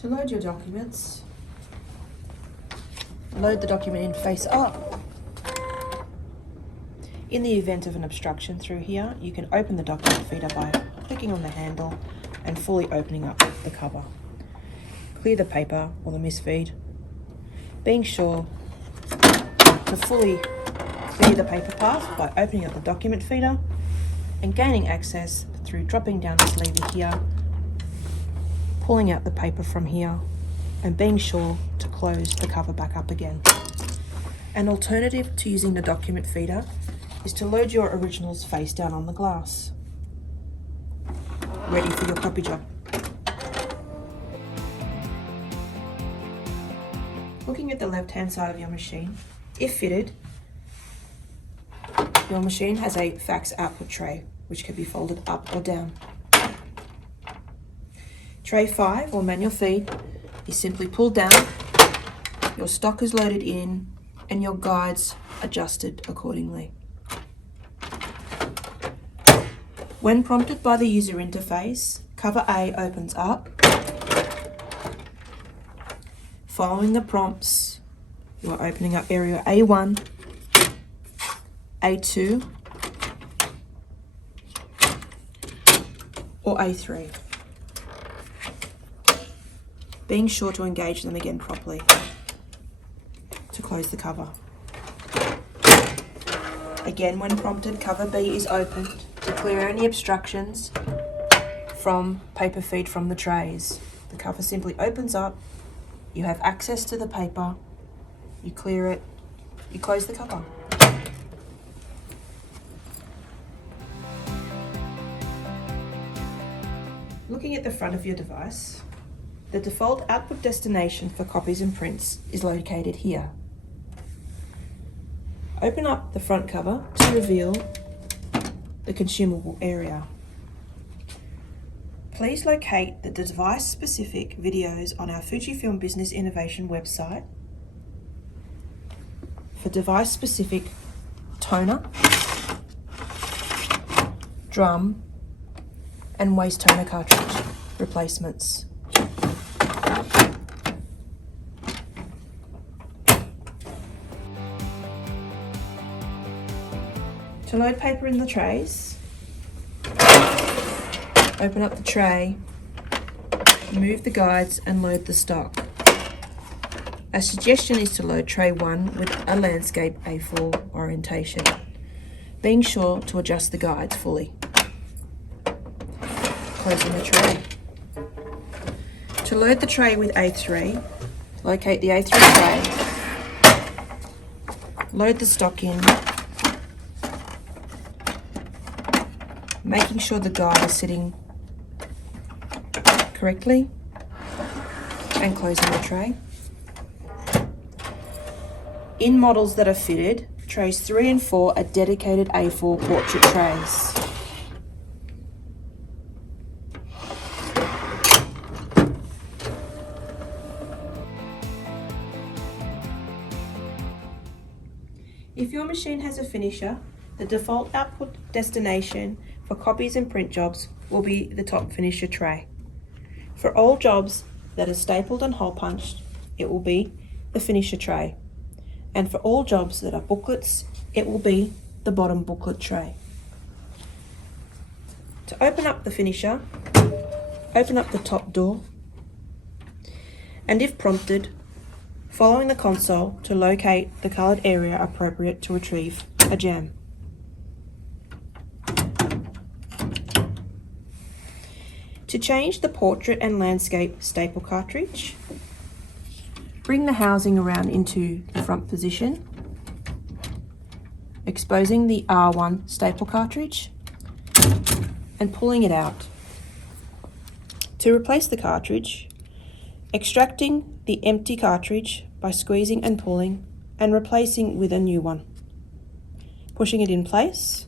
To load your documents, load the document in face up. In the event of an obstruction through here, you can open the document feeder by clicking on the handle and fully opening up the cover. Clear the paper or the misfeed, being sure to fully clear the paper path by opening up the document feeder and gaining access through dropping down this lever here, pulling out the paper from here and being sure to close the cover back up again. An alternative to using the document feeder is to load your originals face down on the glass, ready for your copy job. Looking at the left-hand side of your machine, if fitted, your machine has a fax output tray, which can be folded up or down. Tray 5, or manual feed, is simply pulled down, your stock is loaded in, and your guides adjusted accordingly. When prompted by the user interface, cover A opens up. Following the prompts, you are opening up area A1, A2, or A3. Being sure to engage them again properly to close the cover. Again, when prompted, cover B is opened to clear any obstructions from paper feed from the trays. The cover simply opens up, you have access to the paper, you clear it, you close the cover. Looking at the front of your device, the default output destination for copies and prints is located here. Open up the front cover to reveal the consumable area. Please locate the device-specific videos on our FUJIFILM Business Innovation website for device-specific toner, drum, and waste toner cartridge replacements. To load paper in the trays, open up the tray, remove the guides and load the stock. A suggestion is to load tray 1 with a landscape A4 orientation, being sure to adjust the guides fully. Closing the tray. To load the tray with A3, locate the A3 tray, load the stock in, making sure the guide is sitting correctly, and closing the tray. In models that are fitted, trays 3 and 4 are dedicated A4 portrait trays. If your machine has a finisher, the default output destination for copies and print jobs will be the top finisher tray. For all jobs that are stapled and hole punched, it will be the finisher tray. And for all jobs that are booklets, it will be the bottom booklet tray. To open up the finisher, open up the top door, and if prompted, following the console to locate the coloured area appropriate to retrieve a jam. To change the portrait and landscape staple cartridge, bring the housing around into the front position, exposing the R1 staple cartridge and pulling it out. To replace the cartridge, extracting the empty cartridge by squeezing and pulling and replacing with a new one, pushing it in place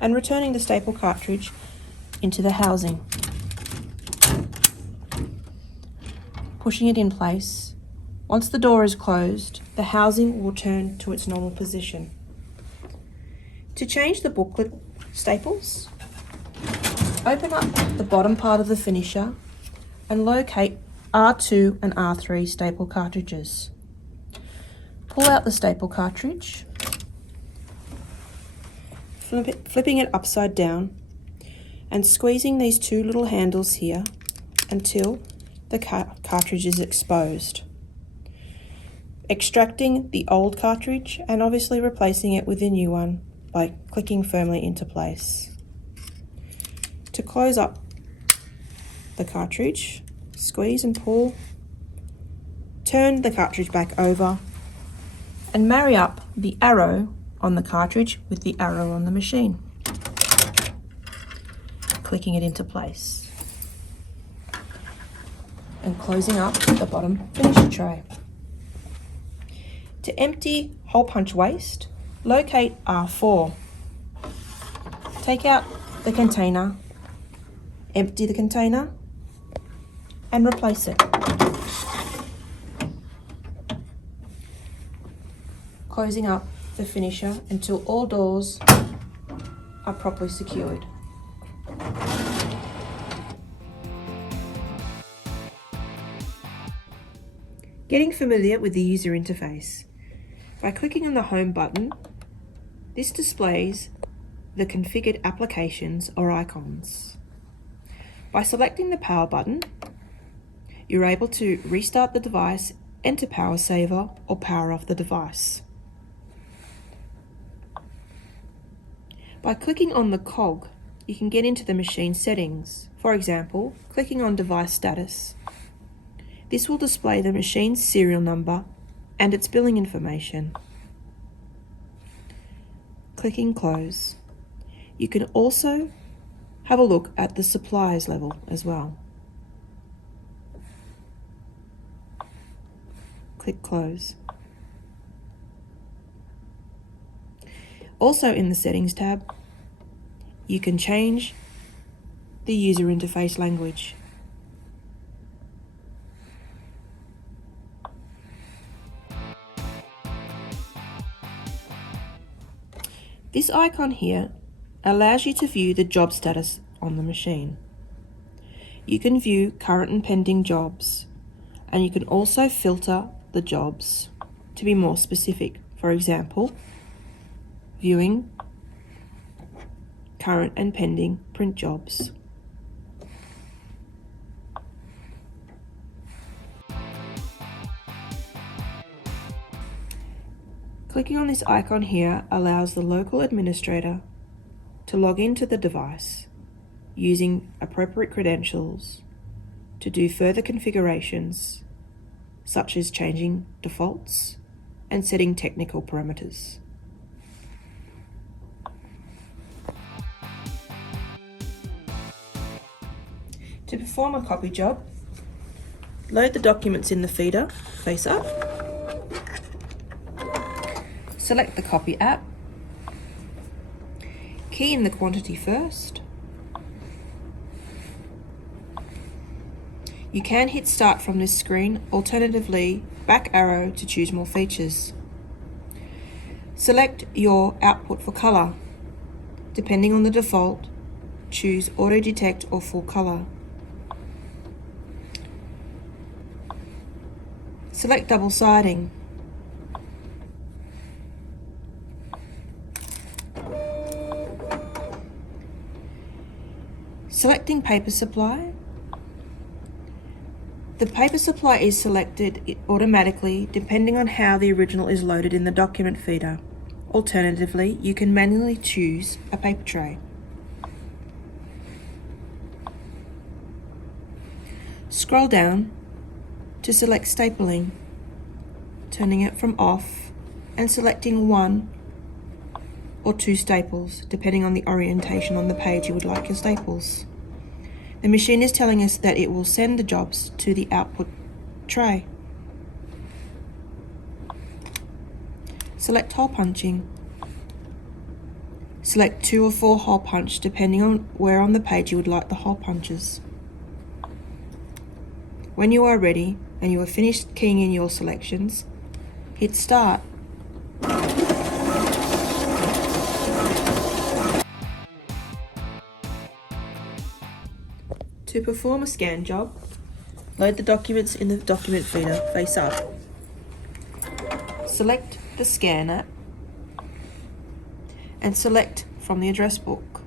and returning the staple cartridge into the housing. Pushing it in place. Once the door is closed, the housing will turn to its normal position. To change the booklet staples, open up the bottom part of the finisher and locate R2 and R3 staple cartridges. Pull out the staple cartridge, flipping it upside down and squeezing these two little handles here until the cartridge is exposed. Extracting the old cartridge and obviously replacing it with a new one by clicking firmly into place. To close up the cartridge, squeeze and pull, turn the cartridge back over and marry up the arrow on the cartridge with the arrow on the machine, clicking it into place and closing up the bottom finisher tray. To empty hole punch waste, locate R4. Take out the container, empty the container and replace it. Closing up the finisher until all doors are properly secured. Getting familiar with the user interface. By clicking on the Home button, this displays the configured applications or icons. By selecting the Power button, you're able to restart the device, enter power saver, or power off the device. By clicking on the cog, you can get into the machine settings. For example, clicking on device status. This will display the machine's serial number and its billing information. Clicking close. You can also have a look at the suppliers level as well. Click close. Also in the settings tab, you can change the user interface language. This icon here allows you to view the job status on the machine. You can view current and pending jobs, and you can also filter the jobs to be more specific. For example, viewing current and pending print jobs. Clicking on this icon here allows the local administrator to log into the device using appropriate credentials to do further configurations such as changing defaults and setting technical parameters. To perform a copy job, load the documents in the feeder face up. Select the Copy app, key in the quantity first. You can hit Start from this screen, alternatively back arrow to choose more features. Select your output for colour. Depending on the default, choose Auto Detect or Full Colour. Select double siding. Selecting paper supply. The paper supply is selected automatically depending on how the original is loaded in the document feeder. Alternatively, you can manually choose a paper tray. Scroll down to select stapling, turning it from off and selecting one or two staples depending on the orientation on the page you would like your staples. The machine is telling us that it will send the jobs to the output tray. Select hole punching. Select 2 or 4 hole punch depending on where on the page you would like the hole punches. When you are ready and you are finished keying in your selections, hit Start. To perform a scan job, Load the documents in the document feeder face up. Select the Scan app and select from the address book.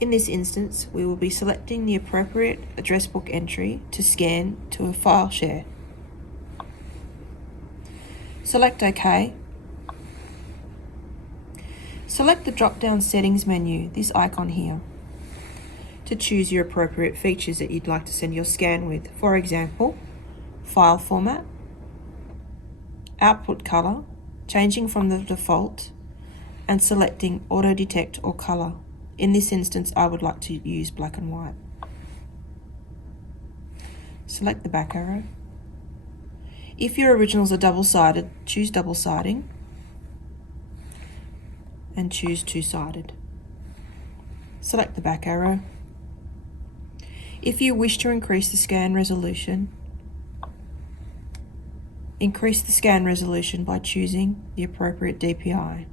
In this instance, we will be selecting the appropriate address book entry to scan to a file share. Select OK. Select the drop-down settings menu, this icon here, to choose your appropriate features that you'd like to send your scan with. For example, file format, output color, changing from the default, and selecting auto detect or color. In this instance, I would like to use black and white. Select the back arrow. If your originals are double-sided, choose double siding and choose two-sided. Select the back arrow. If you wish to increase the scan resolution, increase the scan resolution by choosing the appropriate DPI.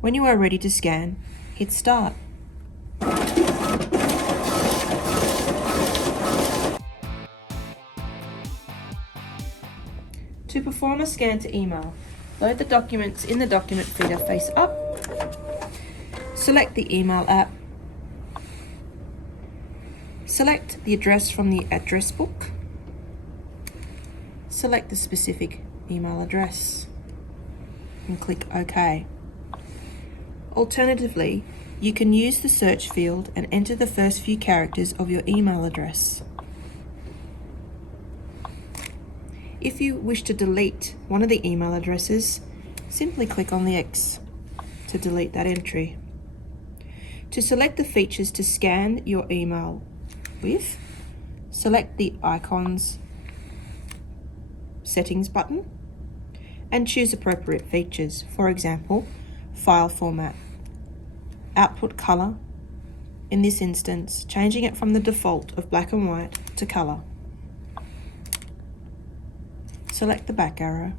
When you are ready to scan, hit Start. To perform a scan to email, load the documents in the document feeder face up, select the email app, select the address from the address book, select the specific email address, and click OK. Alternatively, you can use the search field and enter the first few characters of your email address. If you wish to delete one of the email addresses, simply click on the X to delete that entry. To select the features to scan your email with, select the icons settings button and choose appropriate features. For example, file format, output color, in this instance, changing it from the default of black and white to color. Select the back arrow.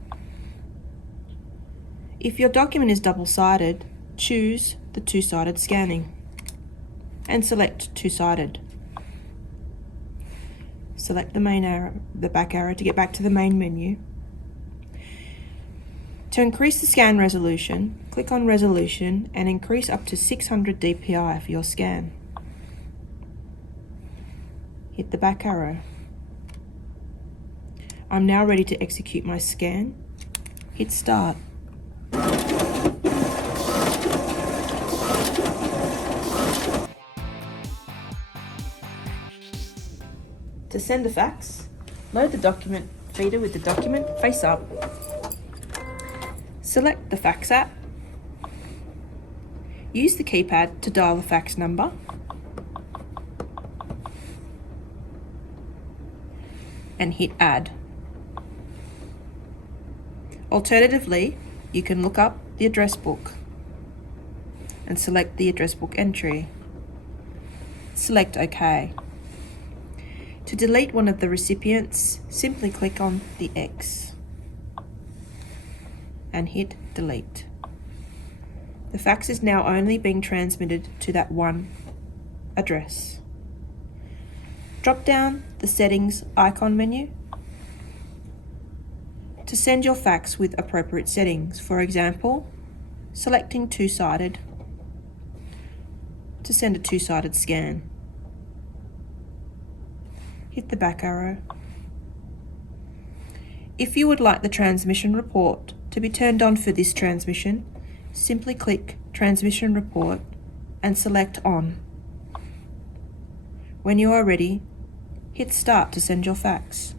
If your document is double-sided, choose the two-sided scanning and select two-sided. Select the main arrow, the back arrow to get back to the main menu. To increase the scan resolution, click on Resolution and increase up to 600 DPI for your scan. Hit the back arrow. I'm now ready to execute my scan. Hit Start. To send a fax, load the document feeder with the document face up. Select the fax app. Use the keypad to dial the fax number. And hit Add. Alternatively, you can look up the address book and select the address book entry. Select OK. To delete one of the recipients, simply click on the X and hit Delete. The fax is now only being transmitted to that one address. Drop down the Settings icon menu to send your fax with appropriate settings. For example, selecting two-sided to send a two-sided scan. Hit the back arrow. If you would like the transmission report to be turned on for this transmission, simply click Transmission Report and select On. When you are ready, hit Start to send your fax.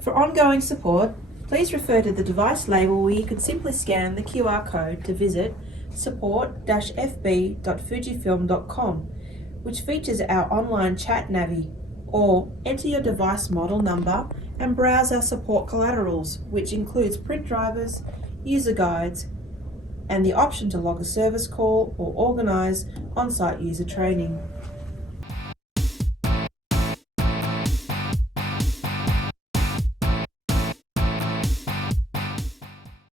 For ongoing support, please refer to the device label where you can simply scan the QR code to visit support-fb.fujifilm.com, which features our online chat navi, or enter your device model number and browse our support collaterals, which includes print drivers, user guides, and the option to log a service call or organise on-site user training.